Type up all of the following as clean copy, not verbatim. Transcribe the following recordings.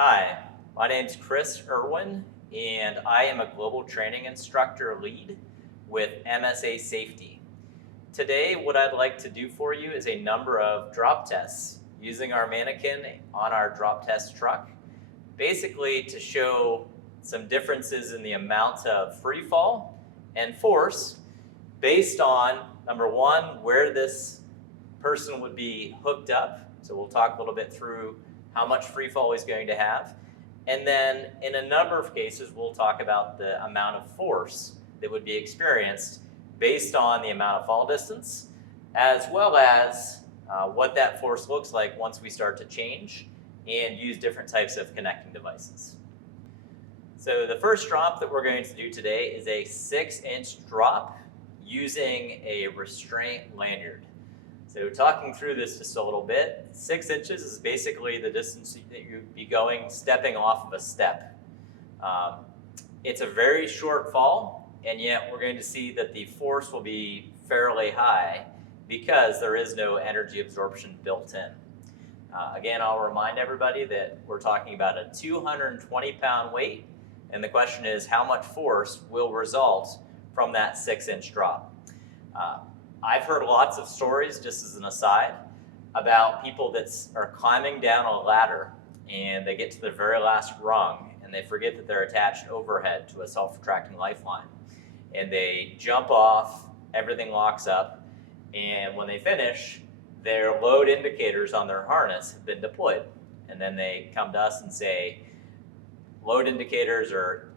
Hi, my name's Chris Irwin, and I am a global training instructor lead with MSA Safety. Today, what I'd like to do for you is a number of drop tests using our mannequin on our drop test truck, basically to show some differences in the amount of free fall and force based on, number one, where this person would be hooked up. So we'll talk a little bit through how much free fall he's going to have. And then in a number of cases, we'll talk about the amount of force that would be experienced based on the amount of fall distance, as well as what that force looks like once we start to change and use different types of connecting devices. So the first drop that we're going to do today is a 6-inch drop using a restraint lanyard. So talking through this just a little bit, 6 inches is basically the distance that you'd be going stepping off of a step. It's a very short fall, and yet we're going to see that the force will be fairly high because there is no energy absorption built in. Again, I'll remind everybody that we're talking about a 220-pound weight, and the question is how much force will result from that 6-inch drop. I've heard lots of stories, just as an aside, about people that are climbing down a ladder and they get to the very last rung and they forget that they're attached overhead to a self-retracting lifeline. And they jump off, everything locks up, and when they finish, their load indicators on their harness have been deployed. And then they come to us and say, load indicators, or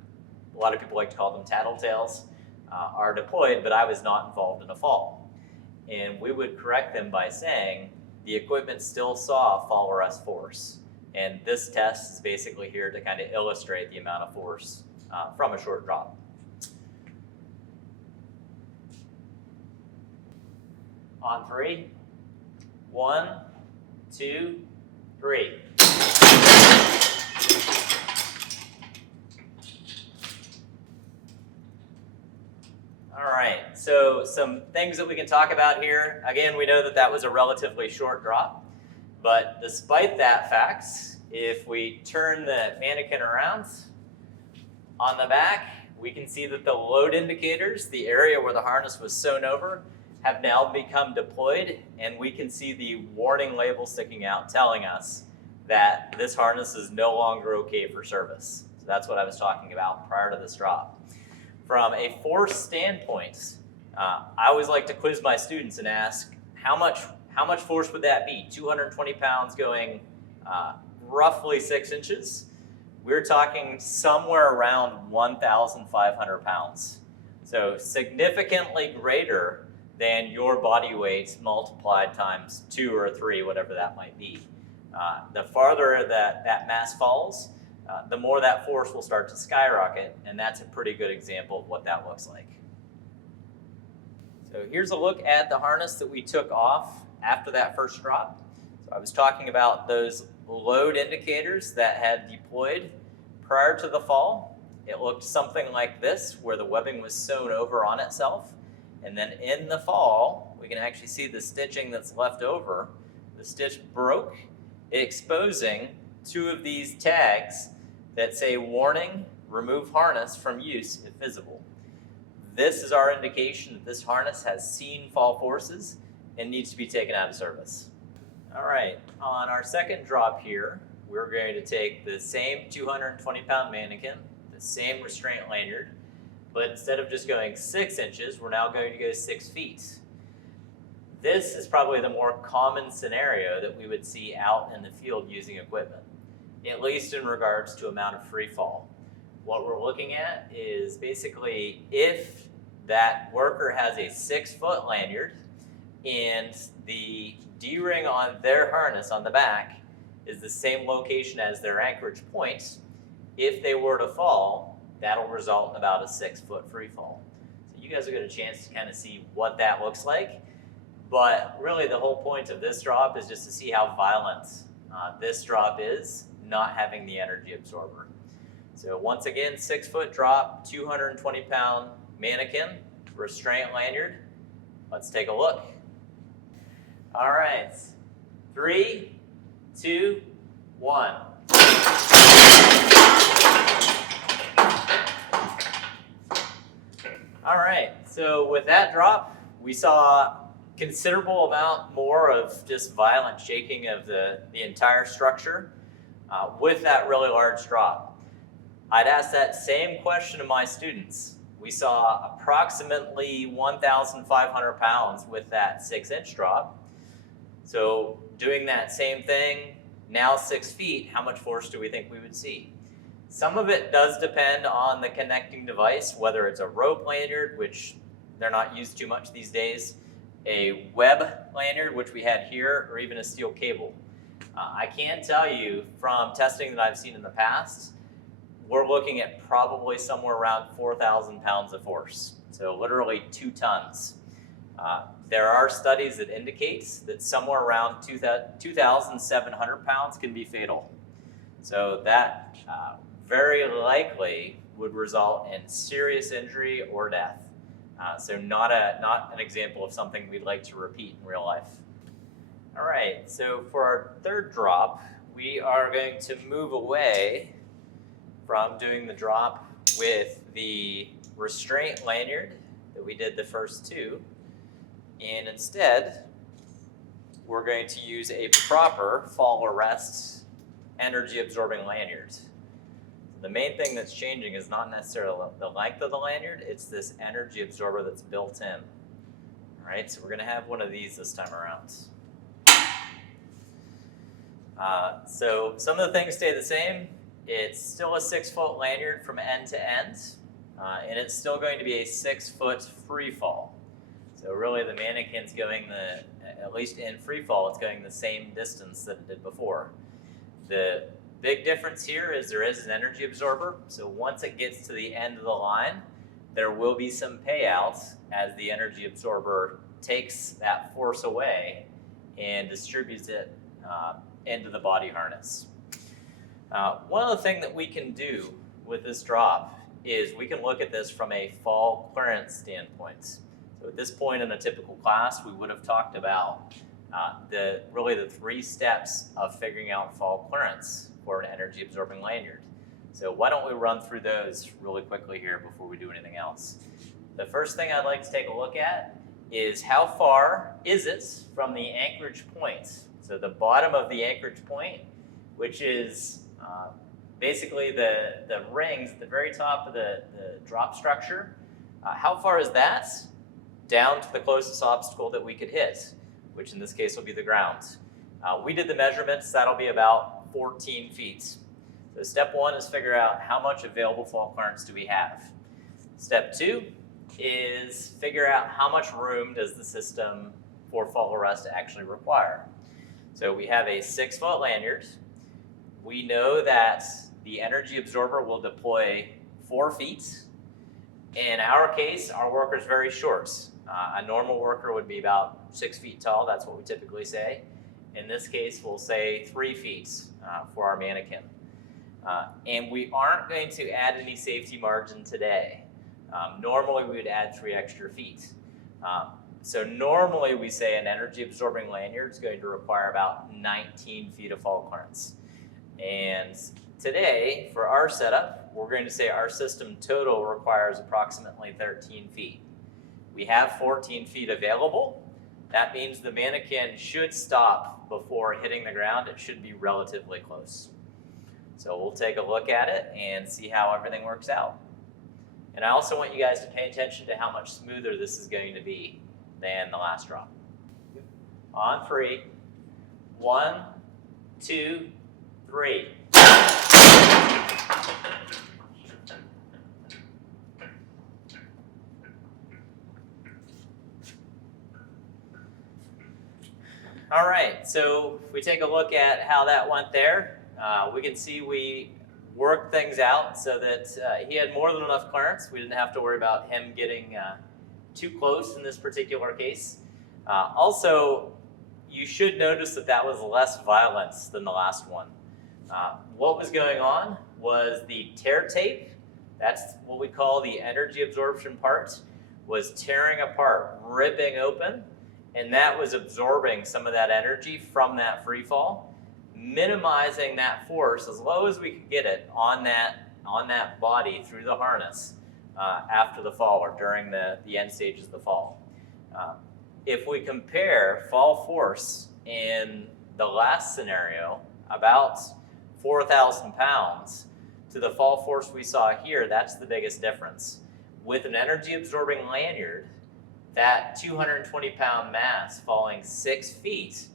a lot of people like to call them tattletales, are deployed, but I was not involved in a fall. And we would correct them by saying the equipment still saw fall arrest force. And this test is basically here to kind of illustrate the amount of force from a short drop. On 3, 1, 2, 3. All right, so some things that we can talk about here. Again, we know that that was a relatively short drop, but despite that fact, if we turn the mannequin around on the back, we can see that the load indicators, the area where the harness was sewn over, have now become deployed, and we can see the warning label sticking out telling us that this harness is no longer okay for service. So that's what I was talking about prior to this drop. From a force standpoint, I always like to quiz my students and ask, how much force would that be? 220 pounds going roughly 6 inches. We're talking somewhere around 1,500 pounds. So significantly greater than your body weight multiplied times 2 or 3, whatever that might be. The farther that mass falls, the more that force will start to skyrocket, and that's a pretty good example of what that looks like. So here's a look at the harness that we took off after that first drop. So I was talking about those load indicators that had deployed prior to the fall. It looked something like this, where the webbing was sewn over on itself, and then in the fall, we can actually see the stitching that's left over. The stitch broke, exposing 2 of these tags that say warning, remove harness from use if visible. This is our indication that this harness has seen fall forces and needs to be taken out of service. All right, on our second drop here, we're going to take the same 220-pound mannequin, the same restraint lanyard, but instead of just going 6 inches, we're now going to go 6 feet. This is probably the more common scenario that we would see out in the field using equipment, at least in regards to amount of free fall. What we're looking at is basically if that worker has a 6-foot lanyard and the D-ring on their harness on the back is the same location as their anchorage point, if they were to fall, that'll result in about a 6-foot free fall. So you guys will get a chance to kind of see what that looks like. But really the whole point of this drop is just to see how violent this drop is, not having the energy absorber. So once again, 6-foot drop, 220-pound mannequin, restraint lanyard. Let's take a look. All right, 3, 2, 1. so with that drop, we saw considerable amount more of just violent shaking of the entire structure with that really large drop. I'd ask that same question to my students. We saw approximately 1,500 pounds with that 6-inch drop. So doing that same thing, now 6 feet, how much force do we think we would see? Some of it does depend on the connecting device, whether it's a rope lanyard, which they're not used too much these days, a web lanyard, which we had here, or even a steel cable. I can tell you from testing that I've seen in the past, we're looking at probably somewhere around 4,000 pounds of force, so literally 2 tons. There are studies that indicate that somewhere around 2,700 pounds can be fatal. So that very likely would result in serious injury or death. So not an example of something we'd like to repeat in real life. All right, so for our third drop, we are going to move away from doing the drop with the restraint lanyard that we did the first 2, and instead we're going to use a proper fall arrest energy absorbing lanyard. The main thing that's changing is not necessarily the length of the lanyard, it's this energy absorber that's built in. All right, so we're going to have one of these this time around. So some of the things stay the same. It's still a 6-foot lanyard from end to end, and it's still going to be a 6-foot free fall. So really the mannequin's going at least in free fall, it's going the same distance that it did before. The big difference here is there is an energy absorber, so once it gets to the end of the line, there will be some payouts as the energy absorber takes that force away and distributes it into the body harness. One other thing that we can do with this drop is we can look at this from a fall clearance standpoint. So at this point in a typical class, we would have talked about really the 3 steps of figuring out fall clearance for an energy absorbing lanyard. So why don't we run through those really quickly here before we do anything else. The first thing I'd like to take a look at is how far is it from the anchorage point. So the bottom of the anchorage point, which is basically the rings at the very top of the drop structure, how far is that down to the closest obstacle that we could hit, which in this case will be the ground. We did the measurements, that'll be about 14 feet. So step 1 is figure out how much available fall clearance do we have. Step 2 is figure out how much room does the system for fall arrest actually require. So we have a 6-foot lanyard. We know that the energy absorber will deploy 4 feet. In our case, our worker is very short. A normal worker would be about 6 feet tall, that's what we typically say. In this case, we'll say 3 feet for our mannequin. And we aren't going to add any safety margin today. Normally, we would add 3 extra feet. So normally, we say an energy absorbing lanyard is going to require about 19 feet of fall clearance. And today, for our setup, we're going to say our system total requires approximately 13 feet. We have 14 feet available. That means the mannequin should stop before hitting the ground. It should be relatively close. So we'll take a look at it and see how everything works out. And I also want you guys to pay attention to how much smoother this is going to be than the last drop. On 3, 1, 2, 3. All right, so if we take a look at how that went there, we can see we worked things out so that he had more than enough clearance. We didn't have to worry about him getting too close in this particular case. Also, you should notice that that was less violence than the last one. What was going on was the tear tape, that's what we call the energy absorption part, was tearing apart, ripping open, and that was absorbing some of that energy from that free fall, minimizing that force as low as we could get it on that body through the harness after the fall or during the end stages of the fall. If we compare fall force in the last scenario, about 4,000 pounds, to the fall force we saw here, that's the biggest difference. With an energy absorbing lanyard, that 220-pound mass falling 6 feet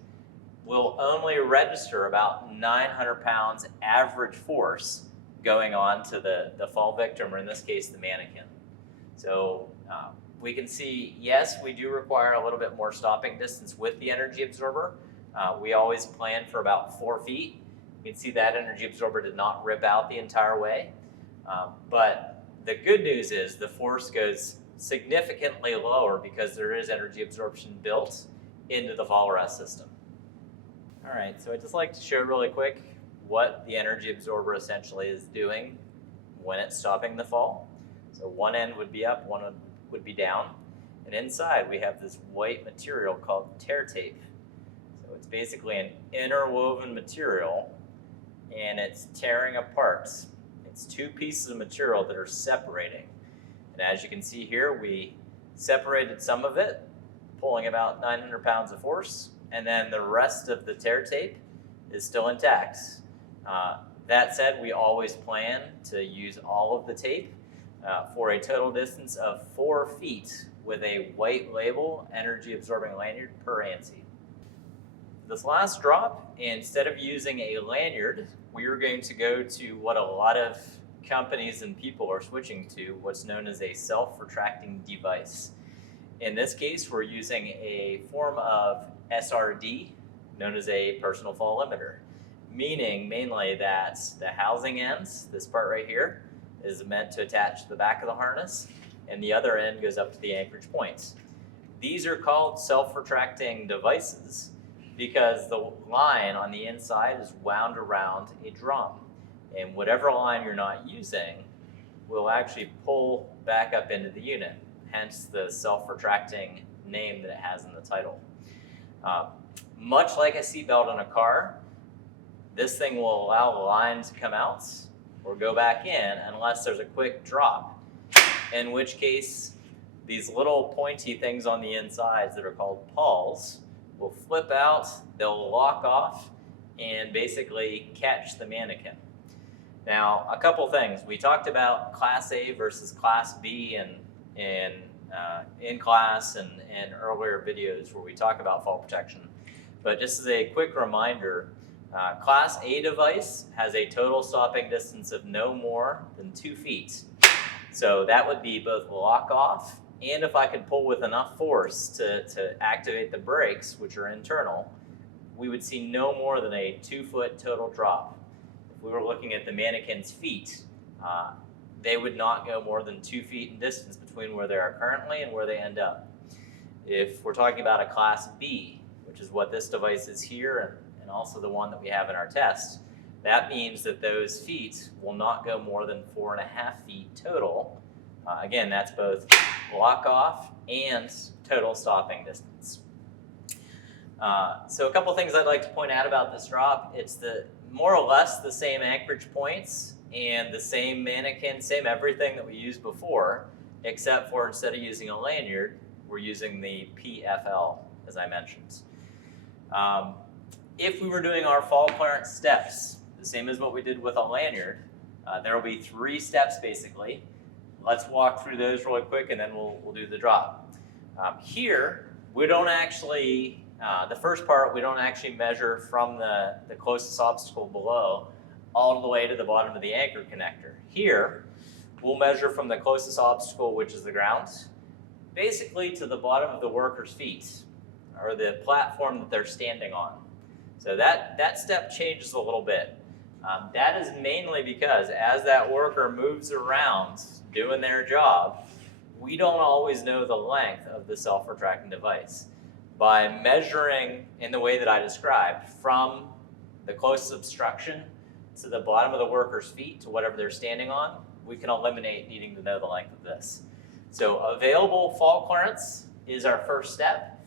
will only register about 900 pounds average force going on to the fall victim, or in this case, the mannequin. So we can see, yes, we do require a little bit more stopping distance with the energy absorber. We always plan for about 4 feet. You can see that energy absorber did not rip out the entire way. But the good news is the force goes significantly lower because there is energy absorption built into the fall arrest system. All right, so I'd just like to show really quick what the energy absorber essentially is doing when it's stopping the fall. So one end would be up, one would be down, and inside we have this white material called tear tape. So it's basically an interwoven material, and it's tearing apart. It's two pieces of material that are separating. And as you can see here, we separated some of it, pulling about 900 pounds of force, and then the rest of the tear tape is still intact. That said, we always plan to use all of the tape for a total distance of 4 feet with a white label energy absorbing lanyard per ANSI. This last drop, instead of using a lanyard, we are going to go to what a lot of companies and people are switching to, what's known as a self-retracting device. In this case, we're using a form of SRD, known as a personal fall limiter, meaning mainly that the housing ends, this part right here, is meant to attach to the back of the harness, and the other end goes up to the anchorage points. These are called self-retracting devices because the line on the inside is wound around a drum, and whatever line you're not using will actually pull back up into the unit, hence the self-retracting name that it has in the title. Much like a seatbelt in a car, this thing will allow the line to come out or go back in unless there's a quick drop, in which case these little pointy things on the insides that are called pawls will flip out, they'll lock off, and basically catch the mannequin. Now, a couple things. We talked about Class A versus Class B in class and earlier videos where we talk about fall protection. But just as a quick reminder, Class A device has a total stopping distance of no more than 2 feet. So that would be both lock off, and if I could pull with enough force to activate the brakes, which are internal, we would see no more than a 2-foot total drop. If we were looking at the mannequin's feet, they would not go more than 2 feet in distance between where they are currently and where they end up. If we're talking about a Class B, which is what this device is here and also the one that we have in our test, that means that those feet will not go more than 4.5 feet total. Again, that's both lock off and total stopping distance. So a couple things I'd like to point out about this drop. It's more or less the same anchorage points and the same mannequin, same everything that we used before, except for instead of using a lanyard, we're using the PFL, as I mentioned. If we were doing our fall clearance steps, the same as what we did with a lanyard, there will be 3 steps basically. Let's walk through those really quick and then we'll do the drop. Here, we don't actually, the first part, we don't actually measure from the closest obstacle below all the way to the bottom of the anchor connector. Here, we'll measure from the closest obstacle, which is the ground, basically to the bottom of the worker's feet, or the platform that they're standing on. So that step changes a little bit. That is mainly because as that worker moves around doing their job, we don't always know the length of the self-retracting device. By measuring in the way that I described, from the closest obstruction to the bottom of the worker's feet to whatever they're standing on, we can eliminate needing to know the length of this. So available fall clearance is our first step.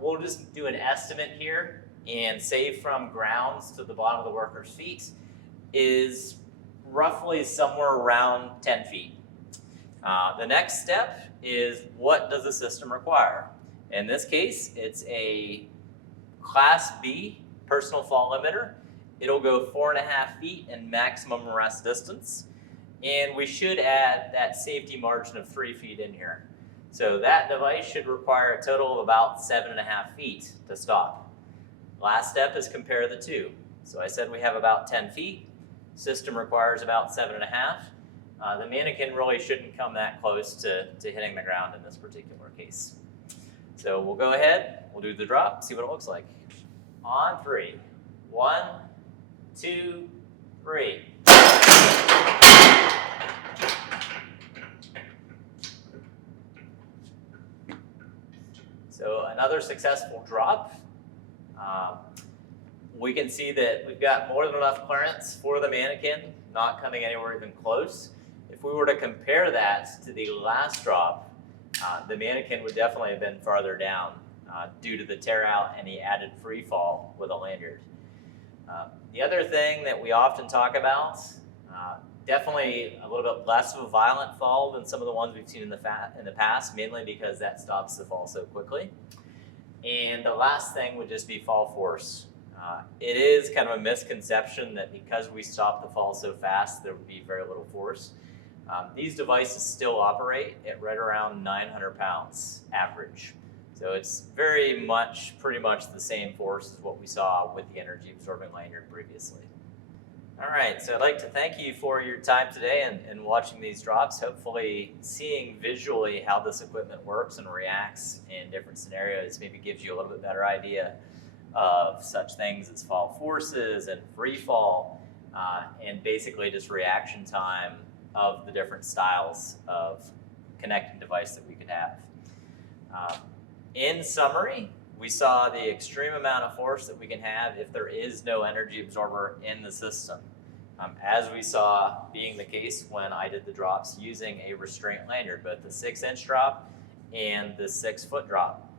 We'll just do an estimate here and say from grounds to the bottom of the worker's feet is roughly somewhere around 10 feet. The next step is, what does the system require? In this case, it's a Class B personal fall limiter. It'll go 4.5 feet in maximum arrest distance. And we should add that safety margin of 3 feet in here. So that device should require a total of about 7.5 feet to stop. Last step is compare the two. So I said we have about 10 feet. System requires about 7.5. The mannequin really shouldn't come that close to hitting the ground in this particular case. So we'll go ahead, we'll do the drop, see what it looks like. On 3. 1, 2, 3. So another successful drop. We can see that we've got more than enough clearance for the mannequin, not coming anywhere even close. If we were to compare that to the last drop, the mannequin would definitely have been farther down due to the tear out and the added free fall with a lanyard. The other thing that we often talk about, definitely a little bit less of a violent fall than some of the ones we've seen in the past, mainly because that stops the fall so quickly. And the last thing would just be fall force. It is kind of a misconception that because we stop the fall so fast, there would be very little force. These devices still operate at right around 900 pounds average. So it's very much, pretty much the same force as what we saw with the energy absorbing lanyard previously. All right, so I'd like to thank you for your time today and watching these drops, hopefully seeing visually how this equipment works and reacts in different scenarios maybe gives you a little bit better idea of such things as fall forces and free fall, and basically just reaction time of the different styles of connecting device that we could have. In summary, we saw the extreme amount of force that we can have if there is no energy absorber in the system, as we saw being the case when I did the drops using a restraint lanyard, both the 6-inch drop and the 6-foot drop.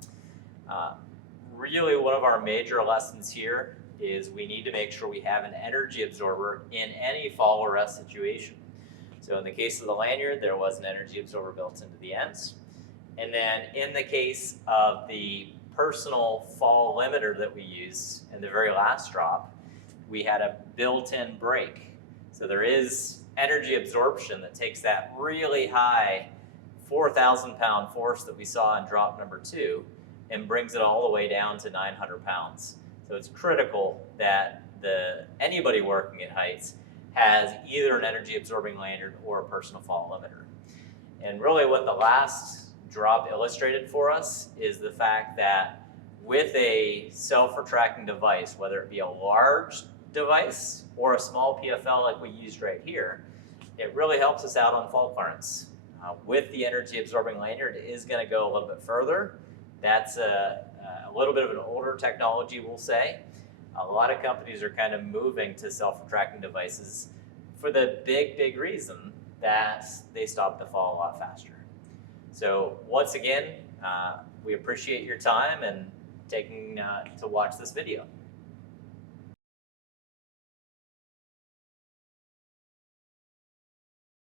Really, one of our major lessons here is we need to make sure we have an energy absorber in any fall arrest situation. So in the case of the lanyard, there was an energy absorber built into the ends. And then in the case of the personal fall limiter that we used in the very last drop, we had a built-in brake. So there is energy absorption that takes that really high 4,000 pound force that we saw in drop number 2 and brings it all the way down to 900 pounds. So it's critical that anybody working at heights has either an energy absorbing lanyard or a personal fall limiter. And really what the last drop illustrated for us is the fact that with a self-retracting device, whether it be a large device or a small PFL like we used right here, it really helps us out on fall clearance. With the energy absorbing lanyard, it is going to go a little bit further. That's a little bit of an older technology, we'll say. A lot of companies are kind of moving to self-retracting devices for the big reason that they stop the fall a lot faster. So once again, we appreciate your time and taking to watch this video.